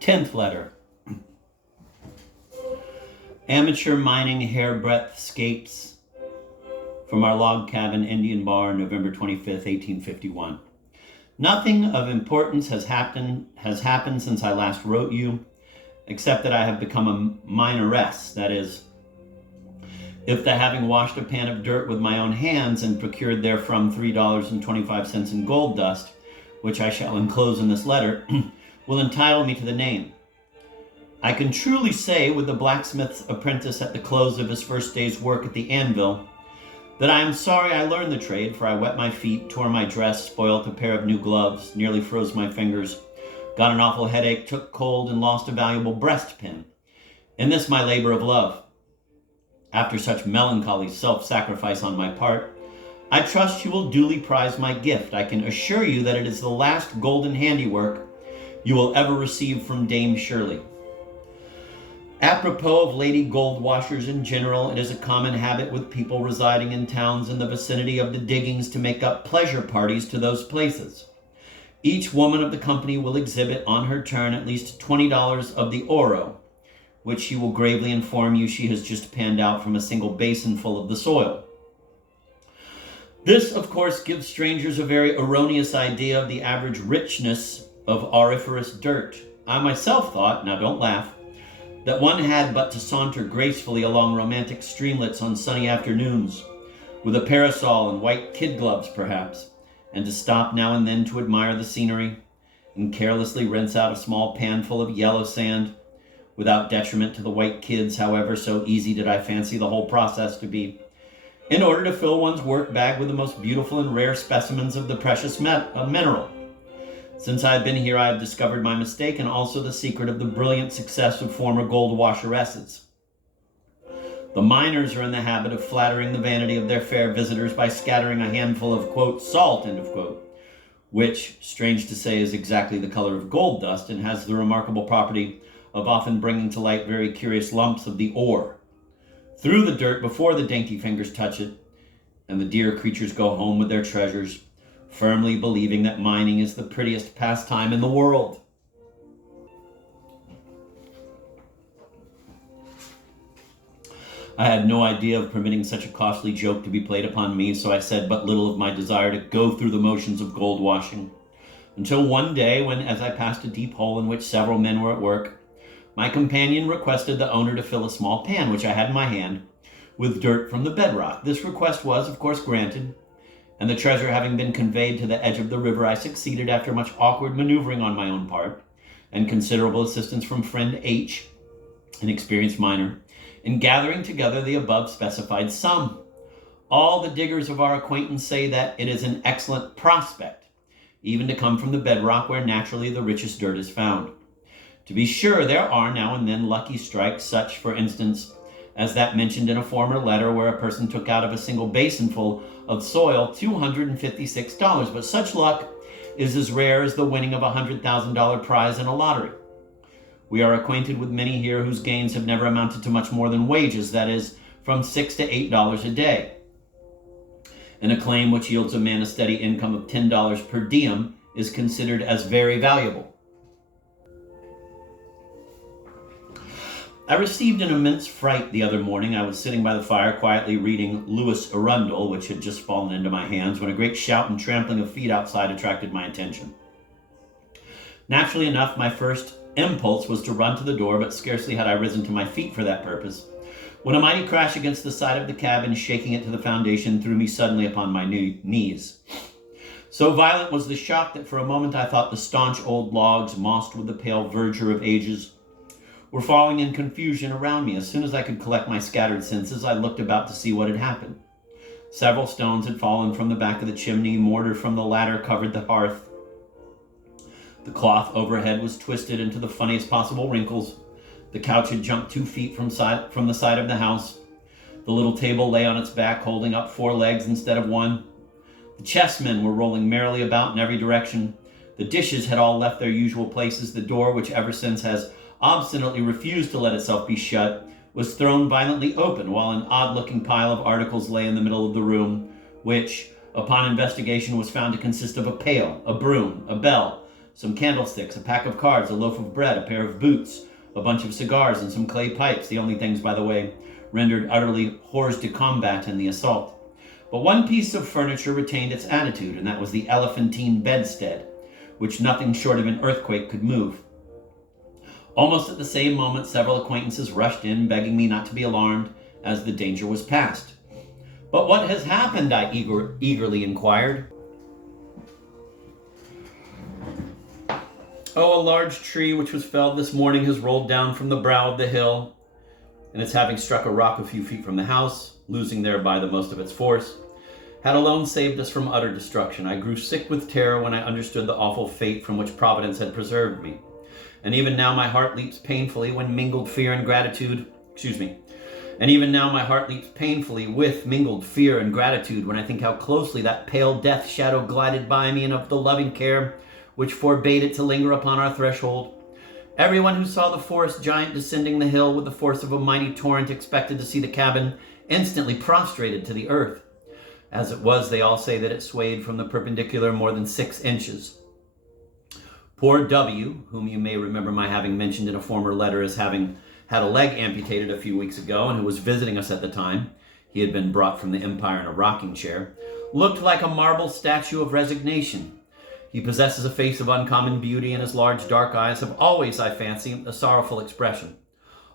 10th letter. Amateur mining hairbreadth escapes from our log cabin Indian bar, November 25th, 1851. Nothing of importance has happened since I last wrote you, except that I have become a mineress. That is, if the having washed a pan of dirt with my own hands and procured therefrom $3.25 in gold dust, which I shall enclose in this letter, will entitle me to the name. I can truly say with the blacksmith's apprentice at the close of his first day's work at the anvil, that I am sorry I learned the trade, for I wet my feet, tore my dress, spoilt a pair of new gloves, nearly froze my fingers, got an awful headache, took cold, and lost a valuable breastpin. In this my labor of love. After such melancholy self-sacrifice on my part, I trust you will duly prize my gift. I can assure you that it is the last golden handiwork you will ever receive from Dame Shirley. Apropos of lady gold washers in general, it is a common habit with people residing in towns in the vicinity of the diggings to make up pleasure parties to those places. Each woman of the company will exhibit on her turn at least $20 of the oro, which she will gravely inform you she has just panned out from a single basinful of the soil. This, of course, gives strangers a very erroneous idea of the average richness of auriferous dirt. I myself thought, now don't laugh, that one had but to saunter gracefully along romantic streamlets on sunny afternoons, with a parasol and white kid gloves perhaps, and to stop now and then to admire the scenery, and carelessly rinse out a small panful of yellow sand, without detriment to the white kids, however, so easy did I fancy the whole process to be, in order to fill one's work bag with the most beautiful and rare specimens of the precious mineral. Since I have been here, I have discovered my mistake and also the secret of the brilliant success of former gold washeresses. The miners are in the habit of flattering the vanity of their fair visitors by scattering a handful of, quote, salt, end of quote, which, strange to say, is exactly the color of gold dust and has the remarkable property of often bringing to light very curious lumps of the ore through the dirt before the dainty fingers touch it, and the dear creatures go home with their treasures, firmly believing that mining is the prettiest pastime in the world. I had no idea of permitting such a costly joke to be played upon me, so I said but little of my desire to go through the motions of gold washing, until one day when, as I passed a deep hole in which several men were at work, my companion requested the owner to fill a small pan, which I had in my hand, with dirt from the bedrock. This request was, of course, granted, and the treasure having been conveyed to the edge of the river, I succeeded, after much awkward maneuvering on my own part, and considerable assistance from friend H, an experienced miner, in gathering together the above specified sum. All the diggers of our acquaintance say that it is an excellent prospect, even to come from the bedrock where naturally the richest dirt is found. To be sure, there are now and then lucky strikes, such, for instance, as that mentioned in a former letter, where a person took out of a single basinful of soil $256, but such luck is as rare as the winning of a $100,000 prize in a lottery. We are acquainted with many here whose gains have never amounted to much more than wages, that is, from $6 to $8 a day. And a claim which yields a man a steady income of $10 per diem is considered as very valuable. I received an immense fright the other morning. I was sitting by the fire quietly reading Louis Arundel, which had just fallen into my hands, when a great shout and trampling of feet outside attracted my attention. Naturally enough, my first impulse was to run to the door, but scarcely had I risen to my feet for that purpose, when a mighty crash against the side of the cabin, shaking it to the foundation, threw me suddenly upon my knees. So violent was the shock that for a moment I thought the staunch old logs, mossed with the pale verdure of ages, were falling in confusion around me. As soon as I could collect my scattered senses, I looked about to see what had happened. Several stones had fallen from the back of the chimney, mortar from the ladder covered the hearth. The cloth overhead was twisted into the funniest possible wrinkles. The couch had jumped 2 feet from the side of the house. The little table lay on its back, holding up 4 legs instead of 1. The chessmen were rolling merrily about in every direction. The dishes had all left their usual places. The door, which ever since has obstinately refused to let itself be shut, was thrown violently open, while an odd-looking pile of articles lay in the middle of the room, which, upon investigation, was found to consist of a pail, a broom, a bell, some candlesticks, a pack of cards, a loaf of bread, a pair of boots, a bunch of cigars, and some clay pipes, the only things, by the way, rendered utterly hors de combat in the assault. But one piece of furniture retained its attitude, and that was the elephantine bedstead, which nothing short of an earthquake could move. Almost at the same moment, several acquaintances rushed in, begging me not to be alarmed, as the danger was past. "But what has happened?" I eagerly inquired. "Oh, a large tree which was felled this morning has rolled down from the brow of the hill, and its having struck a rock a few feet from the house, losing thereby the most of its force, had alone saved us from utter destruction. I grew sick with terror when I understood the awful fate from which Providence had preserved me. And even now my heart leaps painfully with mingled fear and gratitude when I think how closely that pale death shadow glided by me, and of the loving care which forbade it to linger upon our threshold. Everyone who saw the forest giant descending the hill with the force of a mighty torrent expected to see the cabin instantly prostrated to the earth. As it was, they all say that it swayed from the perpendicular more than 6 inches. Poor W, whom you may remember my having mentioned in a former letter as having had a leg amputated a few weeks ago and who was visiting us at the time, he had been brought from the Empire in a rocking chair, looked like a marble statue of resignation. He possesses a face of uncommon beauty, and his large dark eyes have always, I fancy, a sorrowful expression.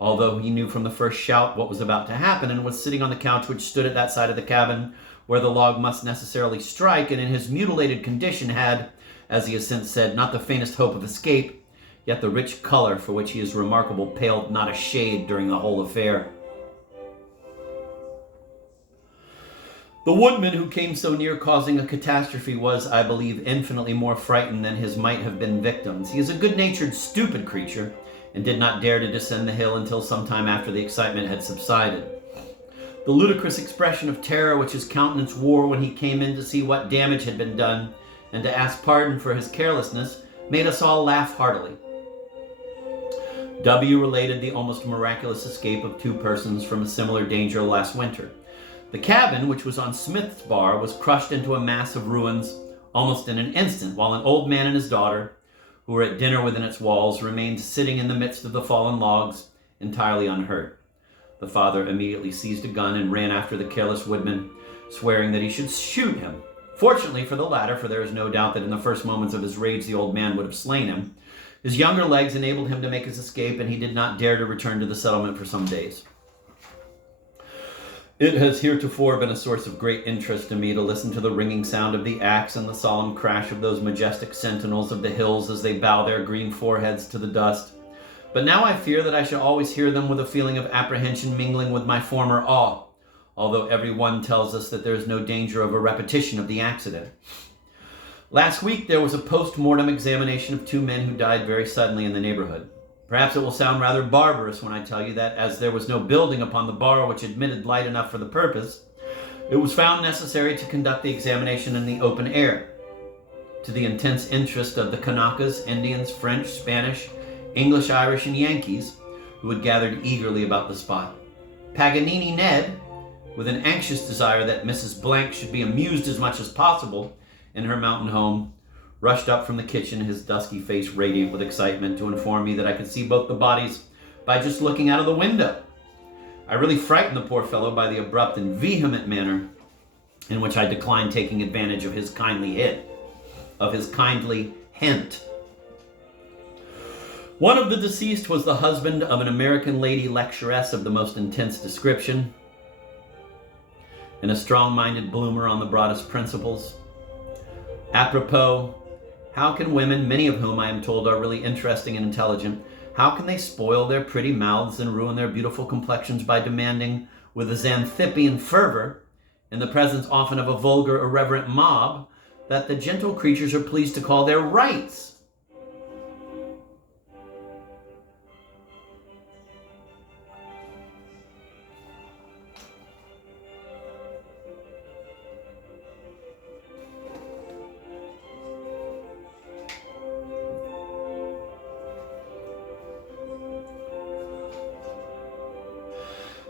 Although he knew from the first shout what was about to happen, and was sitting on the couch which stood at that side of the cabin where the log must necessarily strike, and in his mutilated condition had, as he has since said, not the faintest hope of escape, yet the rich color for which he is remarkable paled not a shade during the whole affair. The woodman who came so near causing a catastrophe was, I believe, infinitely more frightened than his might have been victims. He is a good-natured, stupid creature, and did not dare to descend the hill until some time after the excitement had subsided. The ludicrous expression of terror which his countenance wore when he came in to see what damage had been done, and to ask pardon for his carelessness, made us all laugh heartily. W related the almost miraculous escape of 2 persons from a similar danger last winter. The cabin, which was on Smith's Bar, was crushed into a mass of ruins almost in an instant, while an old man and his daughter, who were at dinner within its walls, remained sitting in the midst of the fallen logs, entirely unhurt. The father immediately seized a gun and ran after the careless woodman, swearing that he should shoot him. Fortunately for the latter, for there is no doubt that in the first moments of his rage the old man would have slain him, his younger legs enabled him to make his escape, and he did not dare to return to the settlement for some days. It has heretofore been a source of great interest to me to listen to the ringing sound of the axe and the solemn crash of those majestic sentinels of the hills as they bow their green foreheads to the dust. But now I fear that I shall always hear them with a feeling of apprehension mingling with my former awe, although every one tells us that there is no danger of a repetition of the accident. Last week there was a post-mortem examination of 2 men who died very suddenly in the neighborhood. Perhaps it will sound rather barbarous when I tell you that, as there was no building upon the bar which admitted light enough for the purpose, it was found necessary to conduct the examination in the open air, to the intense interest of the Kanakas, Indians, French, Spanish, English, Irish, and Yankees, who had gathered eagerly about the spot. Paganini Ned, with an anxious desire that Mrs. Blank should be amused as much as possible in her mountain home, rushed up from the kitchen, his dusky face radiant with excitement, to inform me that I could see both the bodies by just looking out of the window. I really frightened the poor fellow by the abrupt and vehement manner in which I declined taking advantage of his kindly hint. One of the deceased was the husband of an American lady lecturess of the most intense description, and a strong-minded bloomer on the broadest principles. Apropos, how can women, many of whom I am told are really interesting and intelligent, how can they spoil their pretty mouths and ruin their beautiful complexions by demanding, with a Xanthippian fervor, in the presence often of a vulgar, irreverent mob, that the gentle creatures are pleased to call their rights?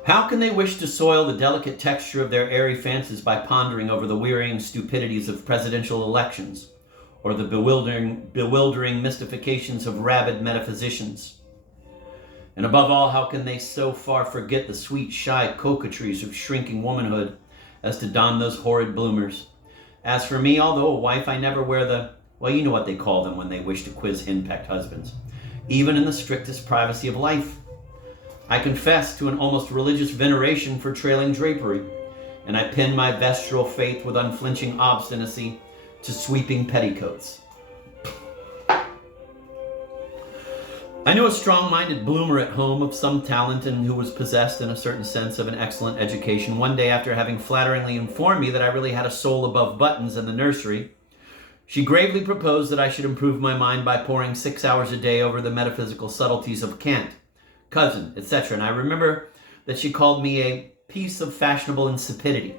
How can they wish to soil the delicate texture of their airy fancies by pondering over the wearying stupidities of presidential elections, or the bewildering mystifications of rabid metaphysicians? And above all, how can they so far forget the sweet, shy coquetries of shrinking womanhood as to don those horrid bloomers? As for me, although a wife, I never wear well, you know what they call them when they wish to quiz henpecked husbands, even in the strictest privacy of life. I confess to an almost religious veneration for trailing drapery, and I pin my vestural faith with unflinching obstinacy to sweeping petticoats. I knew a strong-minded bloomer at home of some talent and who was possessed in a certain sense of an excellent education. One day, after having flatteringly informed me that I really had a soul above buttons in the nursery, she gravely proposed that I should improve my mind by poring 6 hours a day over the metaphysical subtleties of Kant, Cousin, etc. And I remember that she called me a piece of fashionable insipidity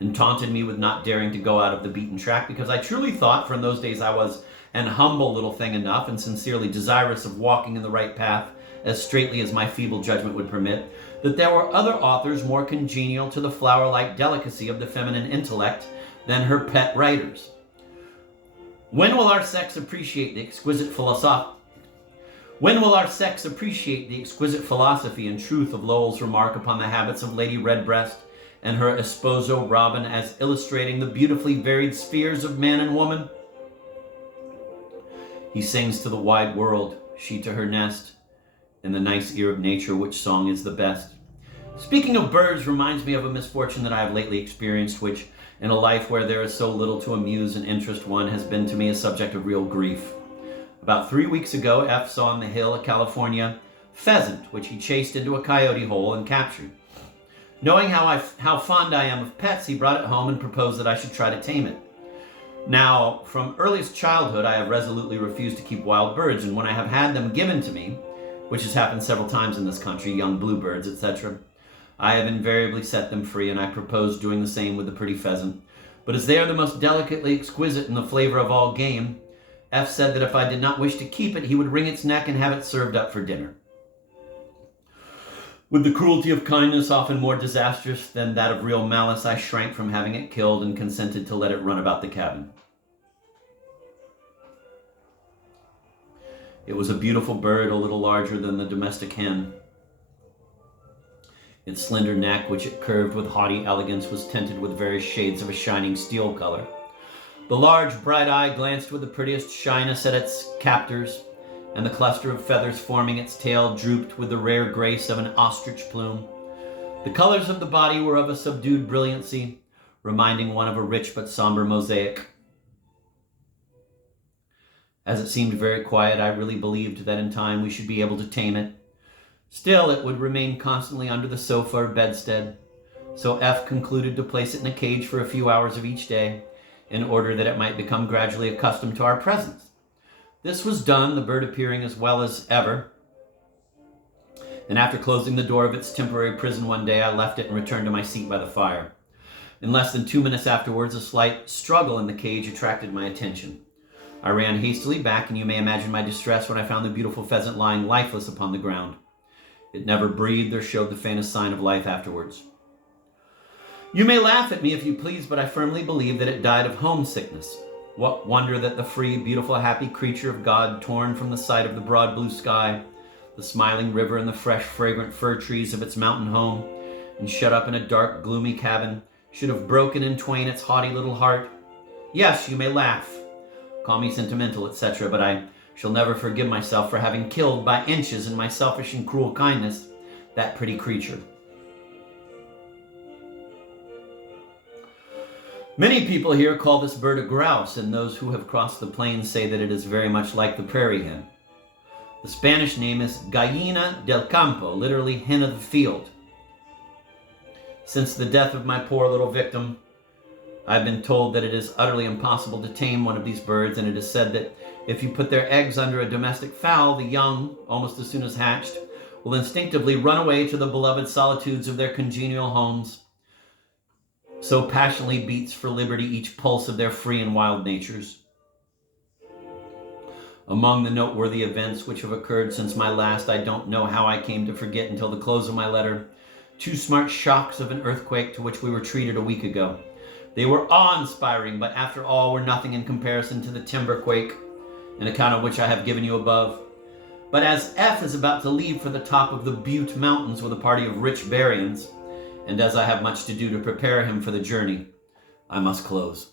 and taunted me with not daring to go out of the beaten track, because I truly thought, for in those days I was an humble little thing enough and sincerely desirous of walking in the right path as straightly as my feeble judgment would permit, that there were other authors more congenial to the flower-like delicacy of the feminine intellect than her pet writers. When will our sex appreciate the exquisite philosophy and truth of Lowell's remark upon the habits of Lady Redbreast and her esposo Robin as illustrating the beautifully varied spheres of man and woman? He sings to the wide world, she to her nest, in the nice ear of nature, which song is the best. Speaking of birds reminds me of a misfortune that I have lately experienced, which, in a life where there is so little to amuse and interest one, has been to me a subject of real grief. About 3 weeks ago, F saw on the hill a California pheasant, which he chased into a coyote hole and captured. Knowing how fond I am of pets, he brought it home and proposed that I should try to tame it. Now, from earliest childhood, I have resolutely refused to keep wild birds, and when I have had them given to me, which has happened several times in this country, young bluebirds, etc., I have invariably set them free, and I propose doing the same with the pretty pheasant. But as they are the most delicately exquisite in the flavor of all game, F said that if I did not wish to keep it, he would wring its neck and have it served up for dinner. With the cruelty of kindness often more disastrous than that of real malice, I shrank from having it killed and consented to let it run about the cabin. It was a beautiful bird, a little larger than the domestic hen. Its slender neck, which it curved with haughty elegance, was tinted with various shades of a shining steel color. The large, bright eye glanced with the prettiest shyness at its captors, and the cluster of feathers forming its tail drooped with the rare grace of an ostrich plume. The colors of the body were of a subdued brilliancy, reminding one of a rich but somber mosaic. As it seemed very quiet, I really believed that in time we should be able to tame it. Still, it would remain constantly under the sofa or bedstead, so F concluded to place it in a cage for a few hours of each day, in order that it might become gradually accustomed to our presence. This was done, the bird appearing as well as ever, and after closing the door of its temporary prison one day, I left it and returned to my seat by the fire. In less than 2 minutes afterwards, a slight struggle in the cage attracted my attention. I ran hastily back, and you may imagine my distress when I found the beautiful pheasant lying lifeless upon the ground. It never breathed or showed the faintest sign of life afterwards. You may laugh at me if you please, but I firmly believe that it died of homesickness. What wonder that the free, beautiful, happy creature of God, torn from the sight of the broad blue sky, the smiling river, and the fresh, fragrant fir trees of its mountain home, and shut up in a dark, gloomy cabin, should have broken in twain its haughty little heart. Yes, you may laugh, call me sentimental, etc., but I shall never forgive myself for having killed by inches in my selfish and cruel kindness that pretty creature. Many people here call this bird a grouse, and those who have crossed the plains say that it is very much like the prairie hen. The Spanish name is Gallina del Campo, literally hen of the field. Since the death of my poor little victim, I've been told that it is utterly impossible to tame one of these birds, and it is said that if you put their eggs under a domestic fowl, the young, almost as soon as hatched, will instinctively run away to the beloved solitudes of their congenial homes. So passionately beats for liberty each pulse of their free and wild natures. Among the noteworthy events which have occurred since my last, I don't know how I came to forget until the close of my letter, 2 smart shocks of an earthquake to which we were treated a week ago. They were awe-inspiring, but after all were nothing in comparison to the timber quake, an account of which I have given you above. But as F is about to leave for the top of the Butte Mountains with a party of rich Barians, and as I have much to do to prepare him for the journey, I must close.